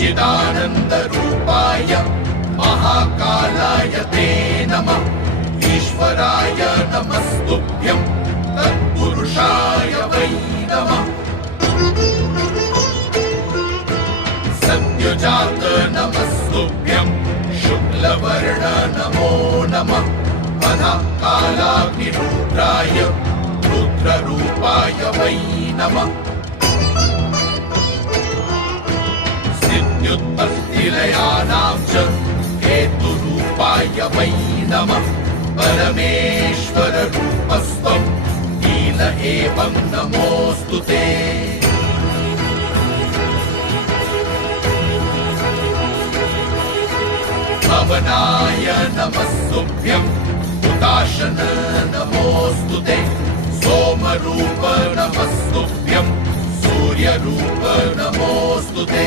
चिदानन्दरूपाय महाकालाय ते नमः। ईश्वराय नमस्तुभ्यं तत्पुरुषाय वै नमः। सद्योजात नमस्तुभ्यं शुक्लवर्ण नमो नमः। कालाग्निरुद्राय रुद्ररूपाय वै नमः। स्थित्युत्पत्तिलयानां च हेतुरूपाय वै नमः। परमेश्वररूपस्त्वं नील एवं नमोऽस्तु ते। पवनाय नमस्तुभ्यं हुताशन नमोऽस्तु ते। सोमरूप नमस्तुभ्यं सूर्यरूप नमोऽस्तु ते।